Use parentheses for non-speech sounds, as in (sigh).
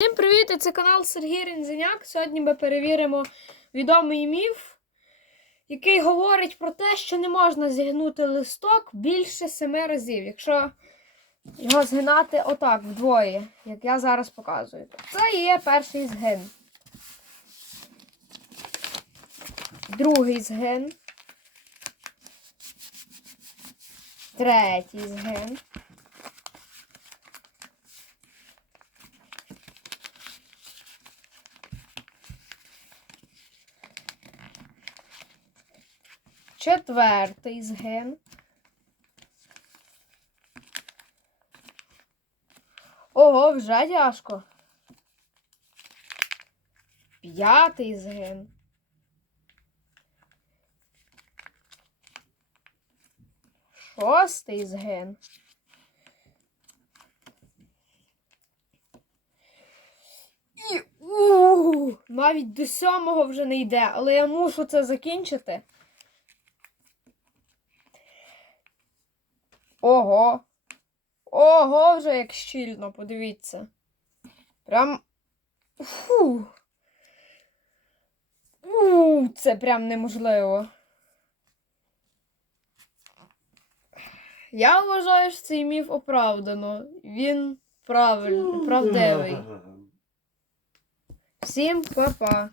Всім привіт! Це канал Сергій Рензеняк. Сьогодні ми перевіримо відомий міф, який говорить про те, що не можна зігнути листок більше семи разів, якщо його згинати отак вдвоє, як я зараз показую. Це є перший згин. Другий згин. Третій згин. Четвертий згин. Ого, вже тяжко. П'ятий згин. Шостий згин. І у, навіть до сьомого вже не йде, але я мушу це закінчити. Ого. Ого, вже як щільно, подивіться. Прям. Фу. У, це прям неможливо. Я вважаю, що цей міф оправдано. Він правильний, правдивий. (laughs) Всім па-па.